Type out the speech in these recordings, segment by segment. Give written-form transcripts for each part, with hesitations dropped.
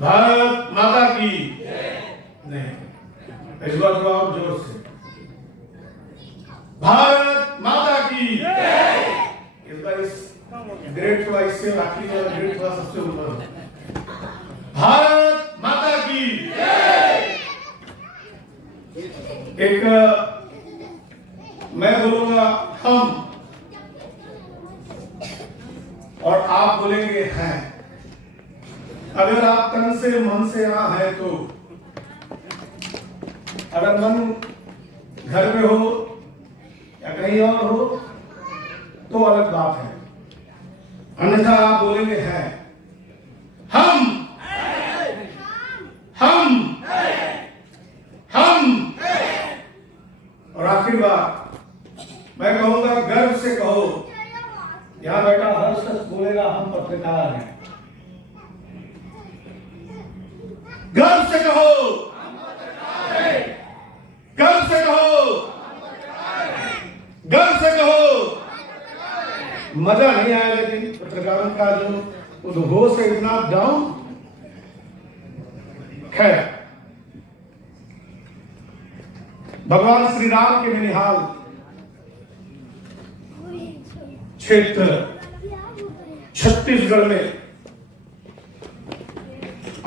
भारत माता की नहीं, इस बार थोड़ा और जोर से, भारत माता की। इस बार इस ग्रेड थोड़ा इससे आखिरी वाला ग्रेड थोड़ा सबसे ऊपर है। भारत माता की। एक मैं बोलूंगा हम और आप बोलेंगे हैं। अगर आप तन से मन से यहां है तो, अगर मन घर में हो या कहीं और हो तो अलग बात है, अन्यथा आप बोलेंगे हैं। हम और आखिर बात मैं कहूंगा, गर्व से कहो। यहां बैठा हर शख्स बोलेगा हम पत्रकार हैं। गर्व से कहो, गर्व से कहो, गर्व से कहो। मजा नहीं आया, लेकिन पत्रकारों का जो उद्घोष है इतना डाउन। खैर, भगवान श्री राम के ननिहाल क्षेत्र छत्तीसगढ़ में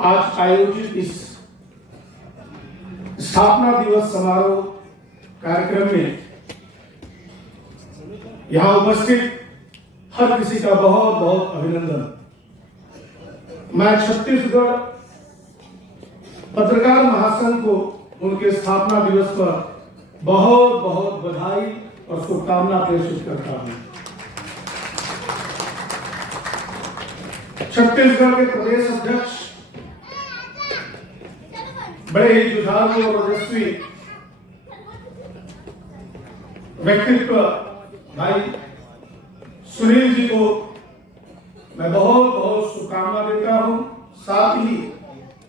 आज आयोजित इस स्थापना दिवस समारोह कार्यक्रम में यहां उपस्थित हर किसी का बहुत बहुत अभिनंदन। मैं छत्तीसगढ़ पत्रकार महासंघ को उनके स्थापना दिवस पर बहुत बहुत बधाई और शुभकामना प्रेषित करता हूं। छत्तीसगढ़ के प्रदेश अध्यक्ष बड़े ही जुझारू और ओजस्वी व्यक्तित्व भाई सुनील जी को मैं बहुत बहुत शुभकामना देता हूं। साथ ही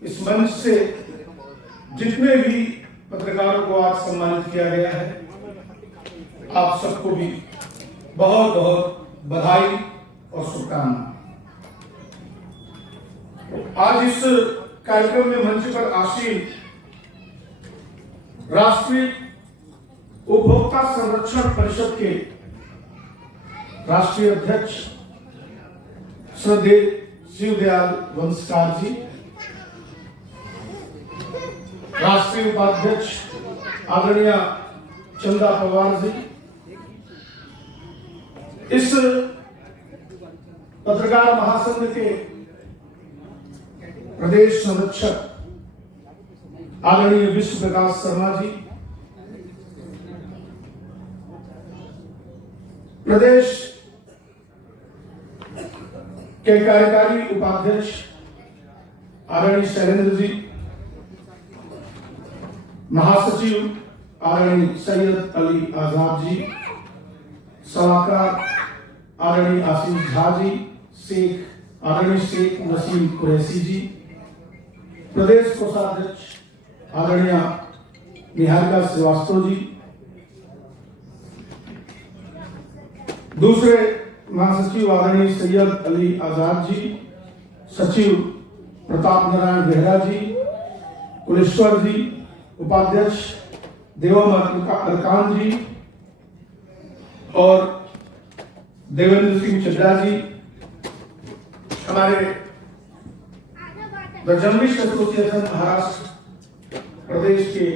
इस मंच से जितने भी पत्रकारों को आज सम्मानित किया गया है, आप सबको भी बहुत बहुत बधाई और शुभकामना। आज इस कार्यक्रम में मंच पर आसीन राष्ट्रीय उपभोक्ता संरक्षण परिषद के राष्ट्रीय अध्यक्ष श्रद्धेय शिवदयाल वंशकार जी, राष्ट्रीय उपाध्यक्ष आदरणीय चंदा पवार जी, इस पत्रकार महासंघ के प्रदेश संरक्षक आदरणीय विश्व प्रकाश शर्मा जी, प्रदेश के कार्यकारी उपाध्यक्ष आदरणीय शैलेंद्र जी, महासचिव आदरणीय सैयद अली आजाद जी, सलाहकार आदरणीय आशीष झा जी, शेख आदरणीय शेख नसीम कुरैशी जी, प्रदेश कोषाध्यक्ष आदरणीय निहारिका श्रीवास्तव जी, दूसरे महासचिव आदरणीय सैयद अली आजाद जी, सचिव प्रताप नारायण बेहरा जी, कुलेश्वर जी, उपाध्यक्ष देवम अरकान जी और देवेंद्र सिंह चड्डा जी, हमारे द जर्नलिस्ट एसोसिएशन महाराष्ट्र प्रदेश के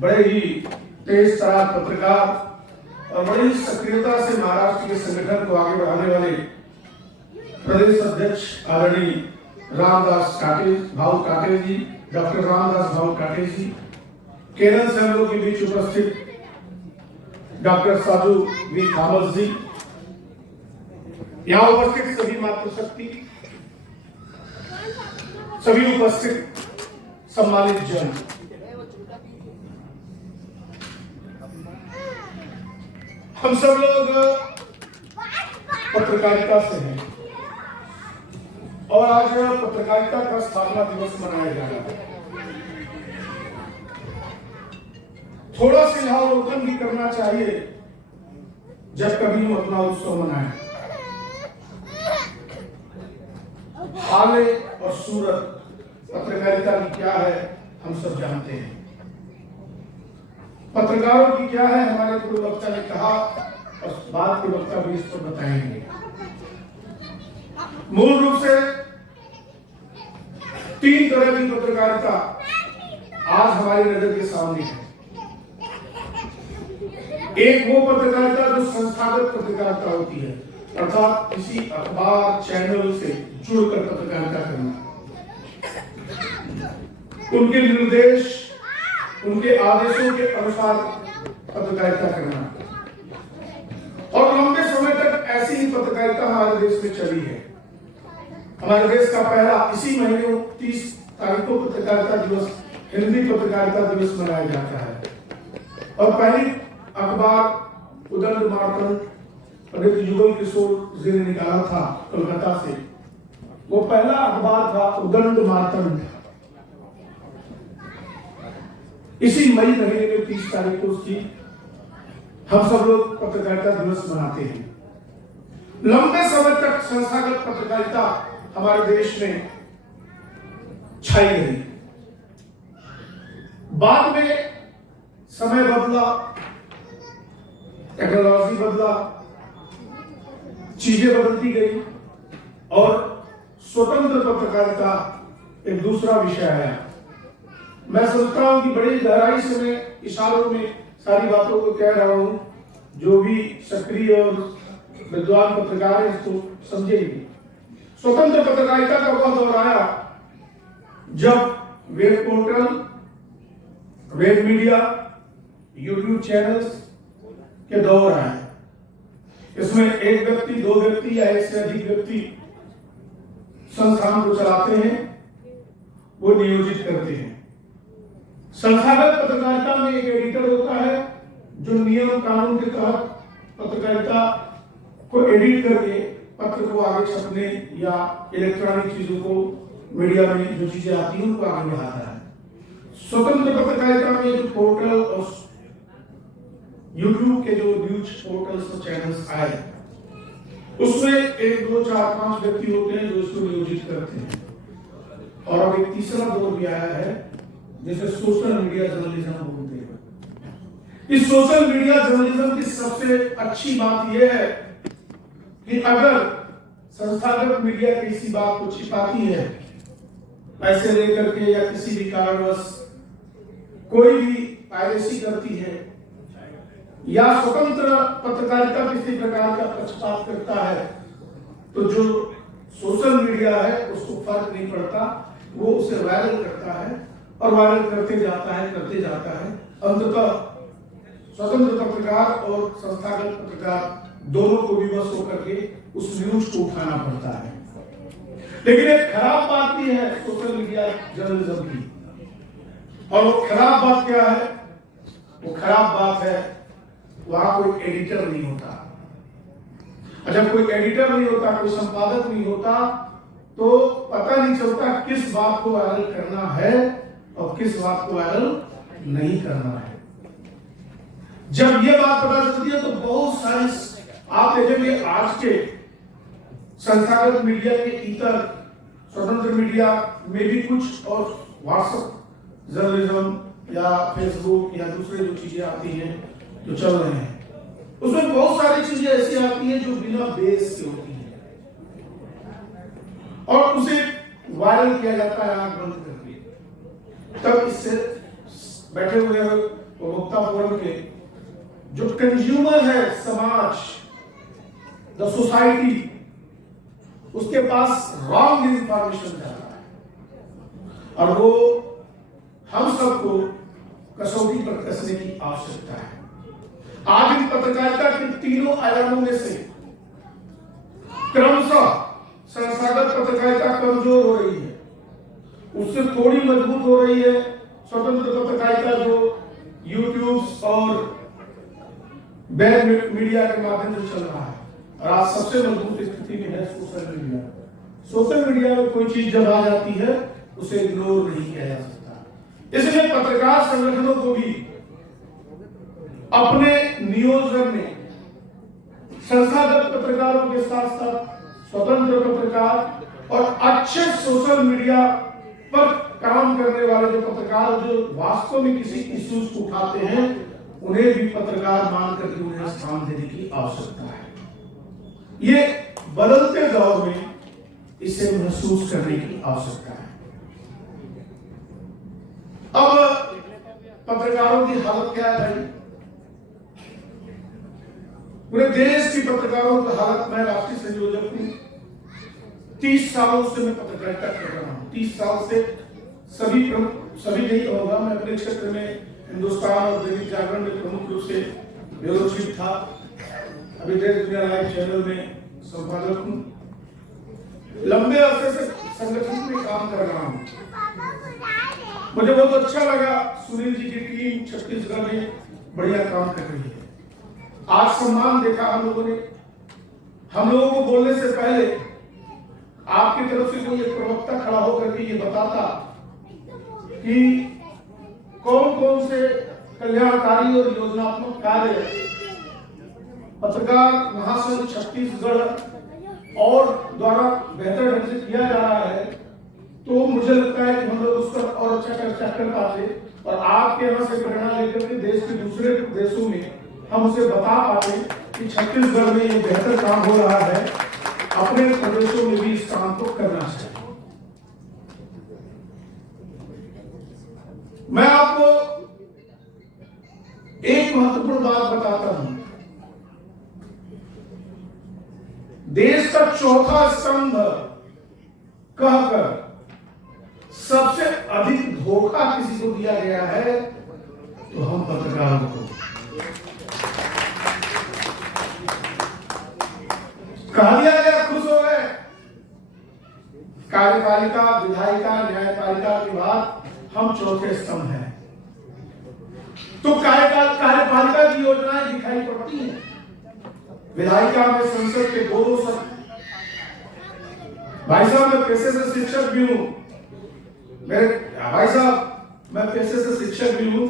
बड़े ही तेज तरार पत्रकार और बड़ी सक्रियता से महाराष्ट्र के संगठन को आगे बढ़ाने वाले प्रदेश अध्यक्ष आदरणीय रामदास भाऊ काटे जी, डॉक्टर रामदास भाऊ काटे जी, केरल से हम लोग के बीच उपस्थित डॉक्टर साधु वी थॉमस जी, यहाँ उपस्थित सभी मातृशक्ति, सभी उपस्थित सम्मानित जन, हम सब लोग पत्रकारिता से हैं और आज पत्रकारिता का स्थापना दिवस मनाया जा रहा है। थोड़ा सा यहाँ अवलोकन भी करना चाहिए जब कभी हम अपना उत्सव मनाएं। हाले और सूरत पत्रकारिता की क्या है हम सब जानते हैं। पत्रकारों की क्या है हमारे पूर्व वक्ता ने कहा और बाद के वक्ता भी इस पर बताएंगे। मूल रूप से 3 तरह की पत्रकारिता आज हमारी नजर के सामने है। एक वो पत्रकारिता जो संस्थागत पत्रकारिता होती है, अर्थात किसी अखबार चैनल से जुड़कर पत्रकारिता करना, उनके निर्देश उनके आदेशों के अनुसार पत्रकारिता करना। और लंबे समय तक ऐसी ही पत्रकारिता हमारे देश में चली है। हमारे देश का पहला इसी महीने 30 तारीख को पत्रकारिता दिवस, हिंदी पत्रकारिता दिवस मनाया जाता है। और पहली अखबार उदंड मार्तंड पंडित युगल किशोर जी ने निकाला था कोलकाता से। वो पहला अखबार था उदंड मार्तंड। इसी मई महीने में 30 तारीख को उसकी हम सब लोग पत्रकारिता दिवस मनाते हैं। लंबे समय तक संस्थागत पत्रकारिता हमारे देश में छाई रही। बाद में समय बदला, टेक्नोलॉजी बदला, चीजें बदलती गई और स्वतंत्र पत्रकारिता एक दूसरा विषय आया। मैं सोचता हूं कि बड़ी गहराई से मैं इशारों में सारी बातों को कह रहा हूं, जो भी सक्रिय और विद्वान पत्रकार है इसको समझेंगे। स्वतंत्र पत्रकारिता का वह दौर आया जब web portal, web media, YouTube channels के दौर आए। इसमें एक व्यक्ति, 2 व्यक्ति या 1 से अधिक व्यक्ति संस्थान को चलाते हैं, वो नियोजित करते हैं। संस्थागत पत्रकारिता में एक एडिटर होता है जो नियम कानून के तहत पत्रकारिता को एडिट करके पत्र को आगे छपने या इलेक्ट्रॉनिक चीजों को, मीडिया में जो चीजें आती हैं उनको आगे बढ़ाता है। स्वतंत्र पत्रकारिता में जो पोर्टल और यूट्यूब के जो न्यूज पोर्टल्स और चैनल्स आए, उसमें 1, 2, 4, 5 व्यक्ति होते हैं जो इसको नियोजित करते हैं। और अब एक तीसरा दौर भी आया है जिसे सोशल मीडिया जर्नलिज्म बोलते हैं। इस सोशल मीडिया जर्नलिज्म की सबसे अच्छी बात यह है कि अगर संस्थागत मीडिया किसी बात को छिपाती है, पैसे लेकर के या किसी भी कारणवश कोई भी पायरेसी करती है या स्वतंत्र पत्रकारिता किसी प्रकार का पक्षपात करता है, तो जो सोशल मीडिया है उसको फर्क नहीं पड़ता, वो उसे वायरल करता है और वायरल करते जाता है। अंततः स्वतंत्र पत्रकार और संस्थागत पत्रकार दोनों को विवश होकर के उस न्यूज को उठाना पड़ता है। लेकिन एक खराब बात भी है सोशल मीडिया जर्नलिज्म की, और वो खराब बात क्या है? वो खराब बात है वहां कोई एडिटर नहीं होता। जब कोई एडिटर नहीं होता, कोई संपादक नहीं होता, तो पता नहीं चलता किस बात को वायरल करना है और किस बात को वायरल नहीं करना है। जब ये बात पता चलती है तो बहुत सारी आप देखेंगे आज के संस्थागत मीडिया के इतर स्वतंत्र मीडिया में भी कुछ, और व्हाट्सएप जर्नलिज्म या फेसबुक या दूसरे जो चीजें आती हैं जो चल रहे हैं, उसमें बहुत सारी चीजें ऐसी आती हैं जो बिना बेस के होती हैं और उसे वायरल किया जाता है आंख बंद करके। तब इससे बैठे हुए उपभोक्ता फोरम के जो कंज्यूमर है, समाज, द सोसाइटी, उसके पास रॉन्ग इंफॉर्मेशन जाता है और वो हम सबको कसौटी पर कसने की आवश्यकता है। आज इन पत्रकारिता के तीनों आयामों में से क्रमशः संस्थागत पत्रकारिता कमजोर हो रही है, उससे थोड़ी मजबूत हो रही है स्वतंत्र पत्रकारिता जो यूट्यूब और वेब मीडिया के माध्यम से चल रहा है। और आज सबसे मजबूत स्थिति में है सोशल मीडिया। सोशल मीडिया में कोई चीज जब आ जाती है उसे इग्नोर नहीं किया जा सकता। इसलिए पत्रकार संगठनों को भी अपने नियोजन में संस्थागत पत्रकारों के साथ साथ स्वतंत्र पत्रकार और अच्छे सोशल मीडिया पर काम करने वाले जो पत्रकार जो वास्तव में किसी इश्यूज को उठाते हैं, उन्हें भी पत्रकार मान करके उन्हें स्थान देने की आवश्यकता है। ये बदलते दौर में इसे महसूस करने की आवश्यकता है। अब पत्रकारों की हालत क्या है भाई? पूरे देश की पत्रकारों की हालत, मैं राष्ट्रीय संयोजक हूं, 30 सालों से मैं पत्रकारिता कर रहा हूं। 30 साल से सभी नहीं कहूंगा, मैं अपने क्षेत्र में हिंदुस्तान और दैनिक जागरण में प्रमुख रूप से ब्यूरो चीफ था, अभी देश दुनिया लाइव चैनल में संपादक हूं। लंबे अरसे से संगठन में काम कर रहा हूं। मुझे बहुत अच्छा लगा, सुनील जी की टीम छत्तीसगढ़ में बढ़िया काम कर रही है। आज सम्मान देखा हम लोगों ने। हम लोगों को बोलने से पहले आपकी तरफ से कोई एक प्रवक्ता खड़ा होकर के ये बताता कि कौन कौन से कल्याणकारी और योजनात्मक कार्य पत्रकार महासंघ छत्तीसगढ़ और द्वारा बेहतर ढंग से किया जा रहा है, तो मुझे लगता है कि हम लोग उस पर और अच्छा चर्चा कर पाते और आपके यहाँ से प्रेरणा लेकर के देश के दूसरे देशों में हम उसे बता पाते कि छत्तीसगढ़ में ये बेहतर काम हो रहा है, अपने प्रदेशों में भी इस काम को करना चाहिए। मैं आपको एक महत्वपूर्ण बात बताता हूं। देश का चौथा स्तंभ कहकर सबसे अधिक धोखा किसी को दिया गया है तो हम पत्रकारों को। कहा दिया गया, खुश हो गए, कार्यपालिका, विधायिका, न्यायपालिका के बाद हम चौथे स्तंभ हैं। तो कार्यपालिका की योजनाएं दिखाई पड़ती हैं। विधायिका में संसद के दोनों सदन, भाई साहब मैं पेशे से शिक्षक भी हूं, मेरे भाई साहब मैं पेशे से शिक्षक भी हूं,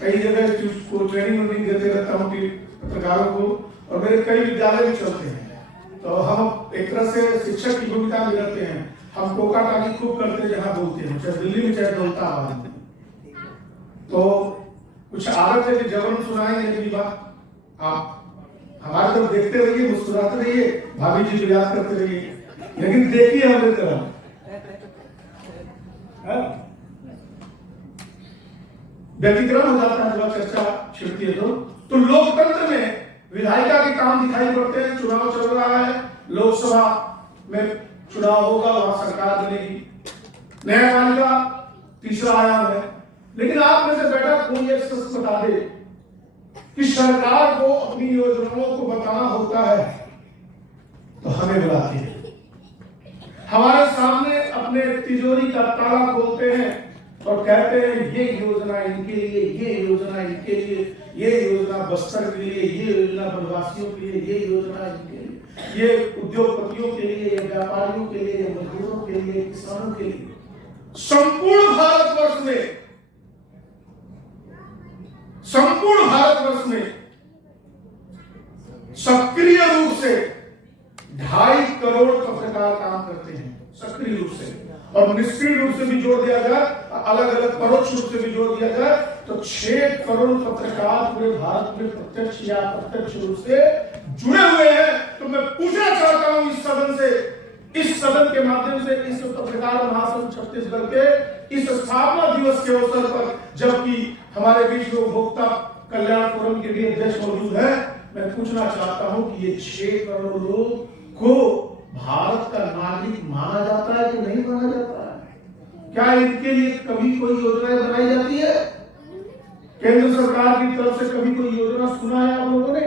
कई जगह को ट्रेनिंग देते रहता हूं कि पत्रकारों को, और मेरे कई विद्यालय भी चलते हैं। तो हम एक तरह से शिक्षक की भूमिका में रहते हैं। हम टोका टाकी खूब करते हैं जहां बोलते हैं, चाहे दिल्ली में चाहे दौलताबाद में। तो कुछ आदत है कि जबरन सुनाएंगे मेरी बात, आप हमारे तरफ देखते रहिए, मुस्कुराते रहिए, भाभी जी को याद करते रहिए, लेकिन देखिए हमारे तरफ। व्यतिक्रम हो जाता है जब चर्चा छिड़ती है तो लोकतंत्र में विधायिका के काम दिखाई पड़ते हैं। चुनाव चल रहा है, लोकसभा में चुनाव होगा, वहां सरकार बनेगी। न्यायपालिका तीसरा आयाम है। लेकिन आप में से बैठा कोई एक शख्स बता दे कि सरकार को अपनी योजनाओं को बताना होता है तो हमें बुलाती है, हमारे सामने अपने तिजोरी का ताला खोलते हैं और कहते हैं ये योजना इनके लिए, ये योजना इनके लिए, ये योजना बस्तर के लिए, ये योजना वनवासियों के लिए, ये योजना इनके लिए, ये उद्योगपतियों के लिए, ये व्यापारियों के लिए, मजदूरों के लिए, किसानों के लिए। संपूर्ण भारतवर्ष में सक्रिय रूप से 2.5 करोड़ पत्रकार काम करते हैं, सक्रिय रूप से। और निष्क्रिय रूप से भी जोड़ दिया जाए, अलग अलग परोक्ष रूप से भी जोड़ दिया जाए तो 6 करोड़ पत्रकार पूरे भारत में प्रत्यक्ष या अप्रत्यक्ष रूप से जुड़े हुए हैं। तो मैं पूछना चाहता हूं इस सदन से, इस सदन के माध्यम से, इस पत्रकार महासंघ छत्तीसगढ़ के इस स्थापना दिवस के अवसर पर, जबकि हमारे बीच में उपभोक्ता कल्याण फोरम के लिए अध्यक्ष मौजूद है, मैं पूछना चाहता हूं कि ये 6 करोड़ लोग को भारत का नागरिक माना जाता है कि नहीं माना जाता है? क्या इनके लिए कभी कोई योजनाएं बनाई जाती है? केंद्र सरकार की तरफ से कभी कोई योजना सुना है आप लोगों ने?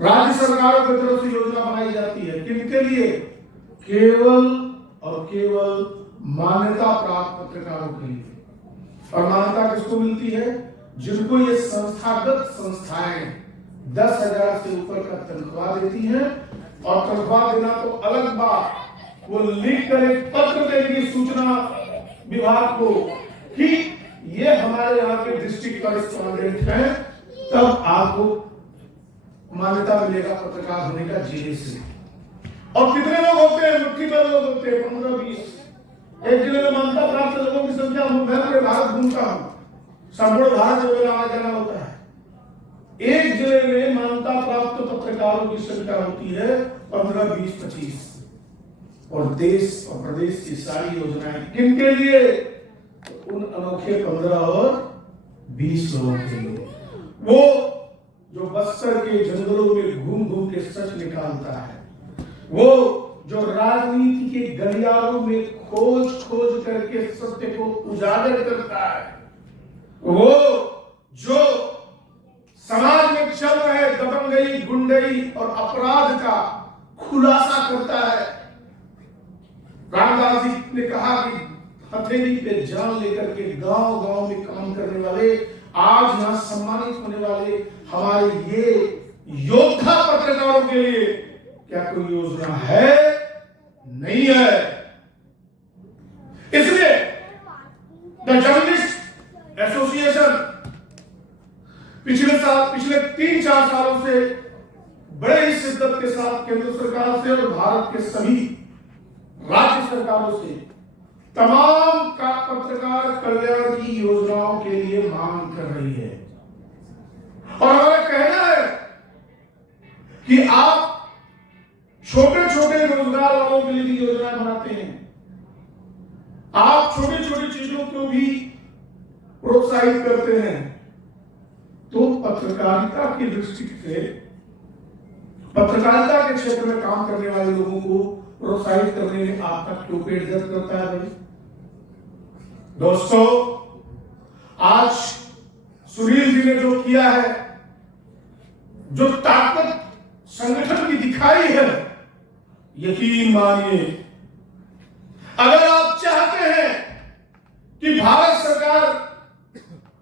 राज्य सरकारों की तरफ से योजना बनाई जाती है, किनके लिए? केवल और केवल मान्यता प्राप्त पत्रकारों के लिए। और मान्यता किसको मिलती है? जिनको ये संस्थागत संस्थाएं 10,000 से ऊपर का तनख्वाह देती हैं। और तनख्वाह देना तो अलग बात, वो लिख कर एक पत्र देगी सूचना विभाग को कि ये हमारे यहाँ के डिस्ट्रिक्ट कॉरेस्पॉन्डेंट हैं, तब आपको मान्यता मिलेगा पत्रकार होने का जिले से। और कितने लोग होते हैं? मुट्ठी भर लोग होते हैं, 15-20। एक जिले में मान्यता प्राप्त लोगों की संख्या, मैं पूरे भारत घूमता हूं, संपूर्ण भारत में आना जाना होता है, एक जिले में मान्यता प्राप्त पत्रकारों की संख्या होती है 15, 20, 25, और देश और प्रदेश की सारी योजनाएं किनके लिए? उन अनोखे 15 और 20 लोगों के लिए, वो जो बस्तर के जंगलों में घूम घूम के सच निकालता है, वो जो राजनीति के गलियारों में खोज खोज करके सत्य को उजागर करता है, वो जो समाज में चल रहे दबंगई, गुंडई और अपराध का खुलासा करता है। रामदास जी ने कहा कि हथेली पे जान लेकर के गांव गांव में काम करने वाले, आज यहां सम्मानित होने वाले हमारे ये योद्धा पत्रकारों के लिए क्या कोई योजना है? नहीं है। इसलिए द जर्नलिस्ट एसोसिएशन पिछले 3-4 सालों से बड़े ही शिद्दत के साथ केंद्र सरकार से और भारत के सभी राज्य सरकारों से तमाम पत्रकार कल्याण की योजनाओं के लिए मांग कर रही है। और हमारा कहना है कि आप छोटे छोटे रोजगार वालों के लिए भी योजनाएं बनाते हैं, आप छोटी छोटी चीजों को भी प्रोत्साहित करते हैं, तो पत्रकारिता की दृष्टि से पत्रकारिता के क्षेत्र में काम करने वाले लोगों को प्रोत्साहित करने में आपका क्यों पेट दर्द करता है? भाई दोस्तों, आज सुनील जी ने जो किया है, जो ताकत संगठन की दिखाई है, यकीन मानिए, अगर आप चाहते हैं कि भारत सरकार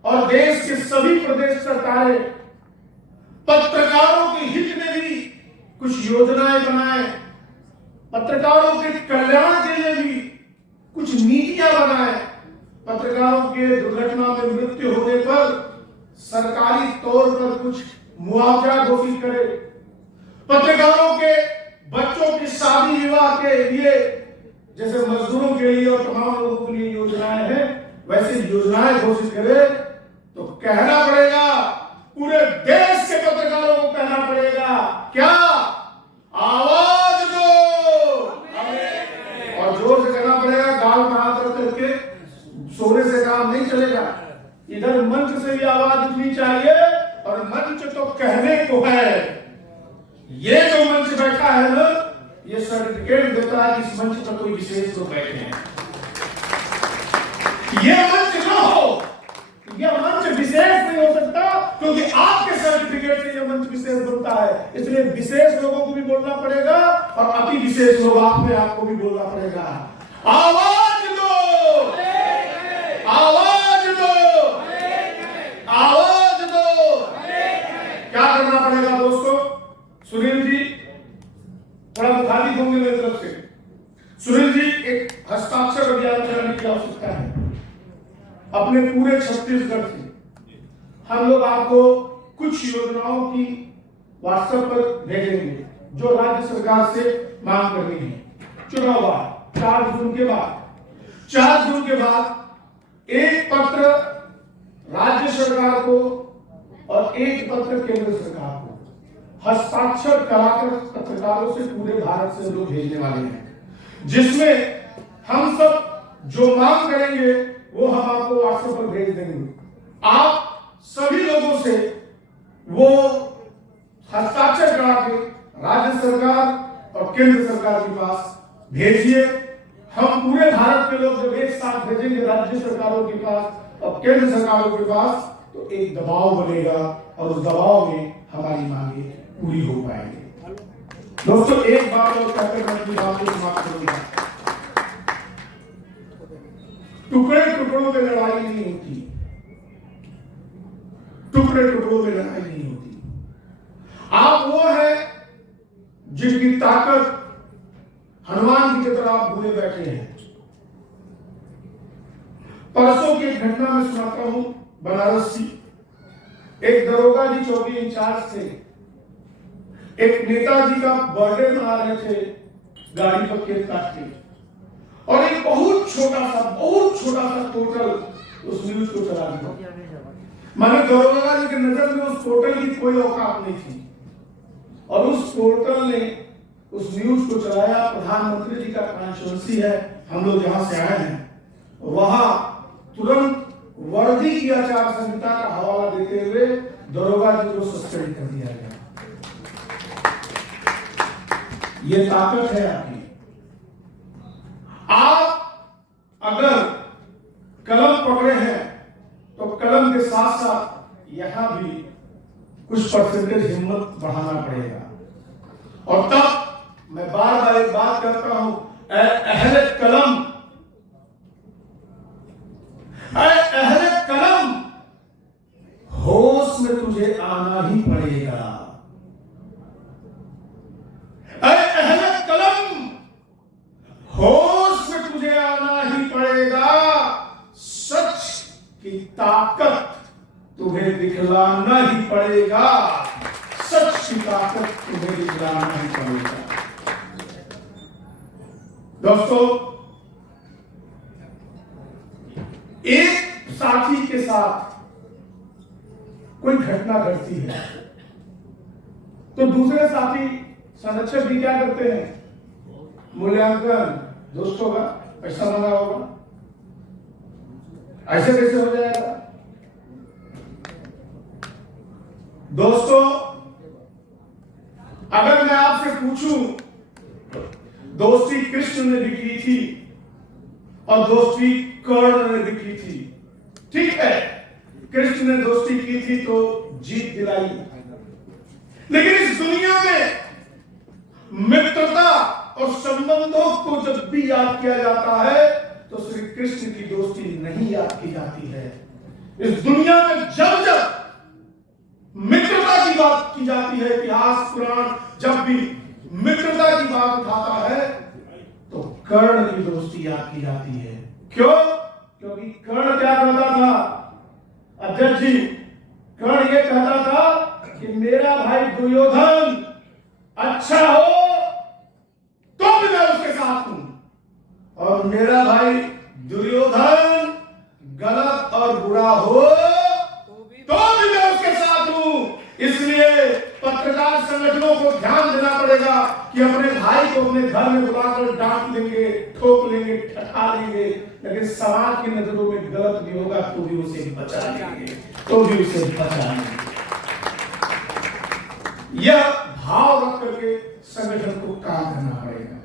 और देश के सभी प्रदेश सरकारें पत्रकारों के हित में भी कुछ योजनाएं बनाए, पत्रकारों के कल्याण के लिए भी कुछ नीतियां बनाए, पत्रकारों के दुर्घटना में मृत्यु होने पर सरकारी तौर पर कुछ मुआवजा घोषित करे, पत्रकारों के बच्चों की शादी विवाह के लिए जैसे मजदूरों के लिए और तमाम लोगों के लिए योजनाएं हैं, वैसे योजनाएं घोषित करे, तो कहना पड़ेगा, पूरे देश के पत्रकारों को कहना पड़ेगा, क्या आवाज दो, और जोर से कहना पड़ेगा, गाल में हाथ रख करके सोने से काम नहीं चलेगा। इधर मंच से भी आवाज उठनी चाहिए, और मंच तो कहने को है, ये जो मंच बैठा है ना, ये सर्टिफिकेट देता है कि इस मंच पर कोई विशेष लोग बैठे हैं। ये मंच ना हो, यह मंच विशेष नहीं हो सकता, क्योंकि आपके सर्टिफिकेट से यह मंच विशेष बनता है। इसलिए विशेष लोगों को भी बोलना पड़ेगा, और अति विशेष लोग आपको भी बोलना पड़ेगा। आवाज दो, आवाज दो, आवाज दो। क्या करना पड़ेगा दोस्तों? सुनील जी थोड़ा मुखालिफ होंगे मेरी तरफ से। सुनील जी, एक हस्ताक्षर अभियान चलाने की आवश्यकता है अपने पूरे छत्तीसगढ़ से। हम लोग आपको कुछ योजनाओं की व्हाट्सएप पर भेजेंगे जो राज्य सरकार से मांग करनी है। चुनाव बाद 4 जून के बाद एक पत्र राज्य सरकार को और एक पत्र केंद्र सरकार को हस्ताक्षर कराकर पत्रकारों से पूरे भारत से लोग भेजने वाले हैं, जिसमें हम सब जो मांग करेंगे वो हम आपको व्हाट्सएप पर भेज देंगे। आप सभी लोगों से वो हस्ताक्षर करा के राज्य सरकार और केंद्र सरकार के पास भेजिए। हम पूरे भारत के लोग जब एक साथ भेजेंगे राज्य सरकारों के पास और केंद्र सरकारों के पास, तो एक दबाव बनेगा, और उस दबाव में हमारी मांगे पूरी हो पाएंगी। दोस्तों, एक बात और कहकर मैं अपनी बात को समाप्त करूंगा। टुकड़े टुकड़ों में लड़ाई नहीं होती, टुकड़े टुकड़ों में लड़ाई नहीं होती। आप वो है जिनकी ताकत हनुमान जी की तरह आप भूले बैठे हैं। परसों की घटना में सुनाता हूं, बनारस की एक दरोगा जी चौकी इंचार्ज थे, एक नेताजी का बर्थडे मना रहे थे, गाड़ी पर केक काट के, और एक बहुत छोटा सा पोर्टल उस न्यूज को चला दिया। माने दरोगा जी की नजर में उस पोर्टल की कोई औकात नहीं थी और उस पोर्टल ने उस न्यूज को चलाया। प्रधानमंत्री जी का कॉन्स्टिट्यूंसी है, हम लोग जहां से आए हैं, वहां तुरंत वर्दी की आचार संहिता का हवाला देते हुए दरोगा जी को सस्पेंड कर दिया गया। ये ताकत है आपकी। आप अगर कलम पकड़े हैं तो कलम के साथ साथ यहां भी कुछ परसेंटेज हिम्मत बढ़ाना पड़ेगा। और तब मैं बार बार एक बात करता हूं, अहले कलम, अहले कलम, होश में तुझे आना ही पड़ेगा। अहले कलम, होश में तुझे आना ही पड़ेगा। सच की ताकत तुम्हें दिखलाना ही पड़ेगा। सच की ताकत तुम्हें दिखलाना ही पड़ेगा। दोस्तों, एक साथी के साथ कोई घटना घटती है तो दूसरे साथी संरक्षक भी क्या करते हैं? मूल्यांकन, दोस्तों का पैसा मांगा होगा, ऐसे कैसे हो जाएगा? दोस्तों, अगर मैं आपसे पूछूं, दोस्ती कृष्ण ने भी की थी और दोस्ती कर्ण ने भी की थी। ठीक है, कृष्ण ने दोस्ती की थी तो जीत दिलाई, लेकिन इस दुनिया में मित्रता और संबंधों को जब भी याद किया जाता है तो श्री कृष्ण की दोस्ती नहीं याद की जाती है। इस दुनिया में जब जब मित्रता की बात की जाती है, इतिहास पुराण जब भी मित्रता की बात उठाता है तो कर्ण की दोस्ती याद की जाती है। क्यों? क्योंकि कर्ण क्या कहता था अध्यक्ष जी? कर्ण ये कहता था कि मेरा भाई दुर्योधन अच्छा हो तो भी मैं उसके साथ हूं, और मेरा भाई दुर्योधन गलत और बुरा हो तो भी मैं उसके साथ हूं। इसलिए पत्रकार संगठनों को ध्यान देना पड़ेगा कि अपने भाई को अपने घर में बुलाकर डांट लेंगे, ठोक लेंगे, ठठा लेंगे, लेकिन समाज की नजरों में गलत भी होगा तो भी उसे बचा लेंगे, तो भी उसे बचा लेंगे। यह भाव रख करके संगठन को काम करना पड़ेगा।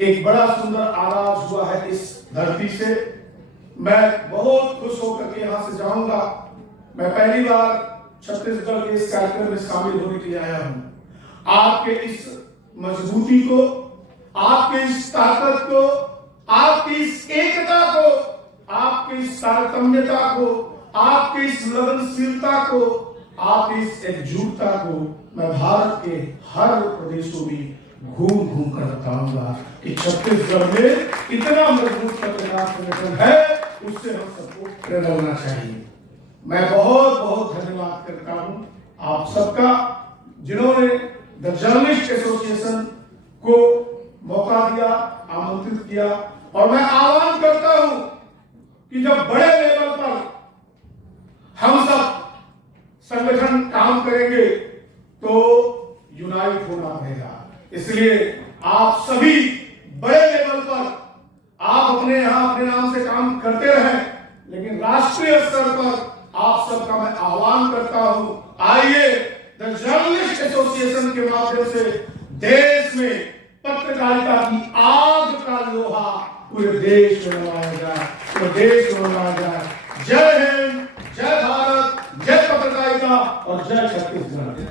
एक बड़ा सुंदर आगाज हुआ है इस धरती से। मैं बहुत खुश होकर के यहां से जाऊंगा। मैं पहली बार छत्तीसगढ़ के इस कार्यक्रम में शामिल होने के लिए आया हूं। आपके इस मजबूती को, आपके इस ताकत को, आपकी इस एकता को, आपकी इस तारतम्यता को, आपकी इस लगनशीलता को, आपकी इस एकजुटता को मैं भारत के हर प्रदेशों में घूम घूम कर बताऊंगा कि छत्तीसगढ़ में इतना मजबूत पत्रकार संगठन है, उससे हम सबको प्रेरणा लेना चाहिए। मैं बहुत बहुत धन्यवाद करता हूं आप सबका, जिन्होंने द जर्नलिस्ट एसोसिएशन को मौका दिया, आमंत्रित किया। और मैं आह्वान करता हूं कि जब बड़े लेवल पर हम सब संगठन काम करेंगे तो यूनाइट होना पड़ेगा। इसलिए आप सभी बड़े लेवल पर आप अपने यहां अपने नाम से काम करते रहें, लेकिन राष्ट्रीय स्तर पर आप सबका मैं आह्वान करता हूं, आइए द जर्नलिस्ट एसोसिएशन के माध्यम से देश में पत्रकारिता की आग का लोहा पूरे देश में लगाया जाए, पूरे देश में लगाया जाए। जय हिंद, जय भारत, जय पत्रकारिता और जय छत्तीसगढ़।